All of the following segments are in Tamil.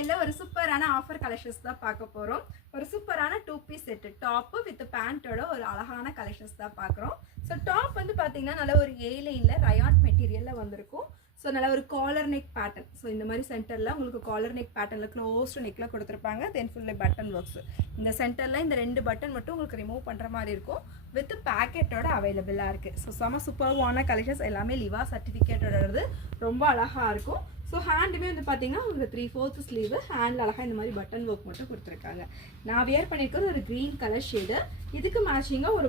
ஸ்டைல்ல ஒரு சூப்பரான ஆஃபர் கலெக்ஷன்ஸ் தான் பார்க்க போறோம். ஒரு சூப்பரான 2 பீஸ் செட் டாப் வித் பேண்டோட ஒரு அழகான கலெக்ஷன்ஸ் தான் பார்க்குறோம். ஸோ டாப் வந்து பார்த்தீங்கன்னா நல்ல ஒரு ஏ லைன்ல ரயான் மெட்டீரியல்ல வந்திருக்கும். ஸோ நல்ல ஒரு காலர் நெக் பேட்டர்ன். ஸோ இந்த மாதிரி சென்டரில் உங்களுக்கு காலர் நெக் பேட்டர்னில் க்ளோஸ்டு நெக்கில் கொடுத்துருப்பாங்க. தென் ஃபுல்லி பட்டன் ஒர்க்ஸ். இந்த சென்டரில் இந்த 2 பட்டன் மட்டும் உங்களுக்கு ரிமூவ் பண்ணுற மாதிரி இருக்கும். வித் பேக்கெட்டோட அவைலபிளாக இருக்குது. ஸோ செம சூப்பர்வான கலெக்ஷன்ஸ் எல்லாமே லிவா சர்டிஃபிகேட்டோட ரொம்ப அழகாக இருக்கும். ஸோ ஹேண்டுமே வந்து பார்த்தீங்கன்னா உங்களுக்கு 3/4 ஸ்லீவு ஹேண்டில் அழகாக இந்த மாதிரி பட்டன் ஒர்க் மட்டும் கொடுத்துருக்காங்க. நான் வியர் பண்ணியிருக்கிறது ஒரு க்ரீன் கலர் ஷேடு. இதுக்கு மேட்சிங்காக ஒரு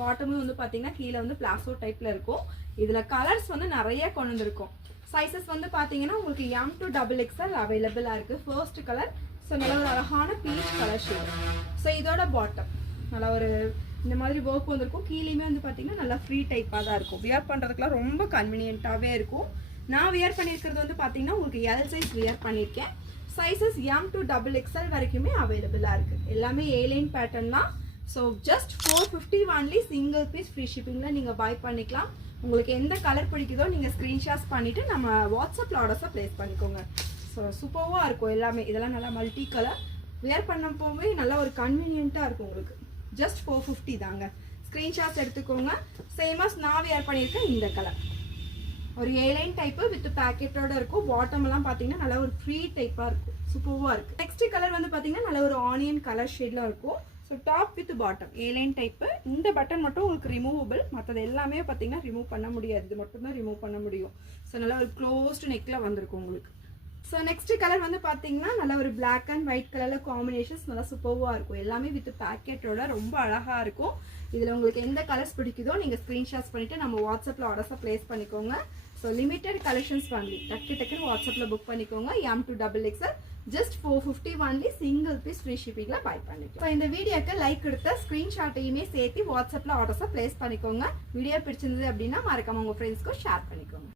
பாட்டமும் வந்து பார்த்தீங்கன்னா கீழே வந்து பிளாசோ டைப்பில் இருக்கும். இதில் கலர்ஸ் வந்து நிறைய கொண்டு வந்திருக்கும். சைஸஸ் வந்து பார்த்தீங்கன்னா உங்களுக்கு M to XXL அவைலபிளாக இருக்குது. ஃபர்ஸ்ட் கலர் ஸோ நல்ல ஒரு அழகான பீச் கலர் ஷேடு. ஸோ இதோட பாட்டம் நல்லா ஒரு இந்த மாதிரி ஒர்க் வந்திருக்கும். கீழேயுமே வந்து பார்த்தீங்கன்னா நல்லா ஃப்ரீ டைப்பாக தான் இருக்கும். வியர் பண்ணுறதுக்குலாம் ரொம்ப கன்வீனியண்ட்டாகவே இருக்கும். நான் வியர் பண்ணியிருக்கிறது வந்து பார்த்தீங்கன்னா உங்களுக்கு எல் சைஸ் வியர் பண்ணியிருக்கேன். சைஸஸ் M to XXL வரைக்குமே அவைலபிளாக இருக்குது. எல்லாமே ஏலைன் பேட்டர்ன் தான். So just 450 only single piece free ஷிப்பிங்கில் நீங்கள் பை பண்ணிக்கலாம். உங்களுக்கு எந்த கலர் பிடிக்குதோ நீங்கள் ஸ்க்ரீன்ஷாட்ஸ் பண்ணிவிட்டு நம்ம வாட்ஸ்அப்பில் ஆர்டர்ஸை ப்ளேஸ் பண்ணிக்கோங்க. ஸோ சூப்பராக இருக்கும் எல்லாமே. இதெல்லாம் நல்லா மல்டி கலர் வியர் பண்ணப்போவே நல்லா ஒரு கன்வீனியண்ட்டாக இருக்கும் உங்களுக்கு. ஜஸ்ட் 450 தாங்க. ஸ்க்ரீன்ஷாட்ஸ் எடுத்துக்கோங்க. சேமஸ் நான் வியர் பண்ணியிருக்கேன் இந்த கலர் ஒரு ஏலைன் டைப்பு வித் பேக்கெட்டோட இருக்கும். பாட்டம்லாம் பார்த்தீங்கன்னா நல்லா ஒரு ஃப்ரீ டைப்பாக இருக்கும். சூப்பராக இருக்குது. நெக்ஸ்ட் கலர் வந்து பார்த்தீங்கன்னா நல்ல ஒரு ஆனியன் கலர் ஷேடில் இருக்கும். So top with bottom airline type. இந்த பட்டன் மட்டும் உங்களுக்கு ரிமூவபிள். மற்றது எல்லாமே பார்த்தீங்கன்னா ரிமூவ் பண்ண முடியாது. இது மட்டும் தான் ரிமூவ் பண்ண முடியும். ஸோ நல்லா ஒரு க்ளோஸ்டு நெக்கில் வந்திருக்கும் உங்களுக்கு. ஸோ நெக்ஸ்ட் கலர் வந்து பார்த்தீங்கன்னா நல்ல ஒரு பிளாக் அண்ட் ஒயிட் கலரில் காம்பினேஷன்ஸ் நல்லா சூப்பராக இருக்கும். எல்லாமே வித் பேக்கெட்டோட ரொம்ப அழகாக இருக்கும். இதில் உங்களுக்கு எந்த கலர்ஸ் பிடிக்குதோ நீங்கள் ஸ்க்ரீன்ஷாட்ஸ் பண்ணிவிட்டு நம்ம வாட்ஸ்அப்பில் ஆர்டர்ஸை ப்ளேஸ் பண்ணிக்கோங்க. ஸோ லிமிட்டட் கலெக்ஷன்ஸ் பண்ணி டக்குன்னு வாட்ஸ்அப்பில் புக் பண்ணிக்கோங்க. M to XXL just 450 only single piece free ஷிப்பிங்கில் பை பண்ணிக்கலாம். ஸோ இந்த வீடியோக்கு லைக் கொடுத்த ஸ்க்ரீன்ஷாட்டையுமே சேர்த்து வாட்ஸ்அப்பில் ஆர்டர்ஸை ப்ளேஸ் பண்ணிக்கோங்க. வீடியோ பிடிச்சிருந்தது அப்படின்னா மறக்காம உங்கள் ஃப்ரெண்ட்ஸ்க்கும் ஷேர் பண்ணிக்கோங்க.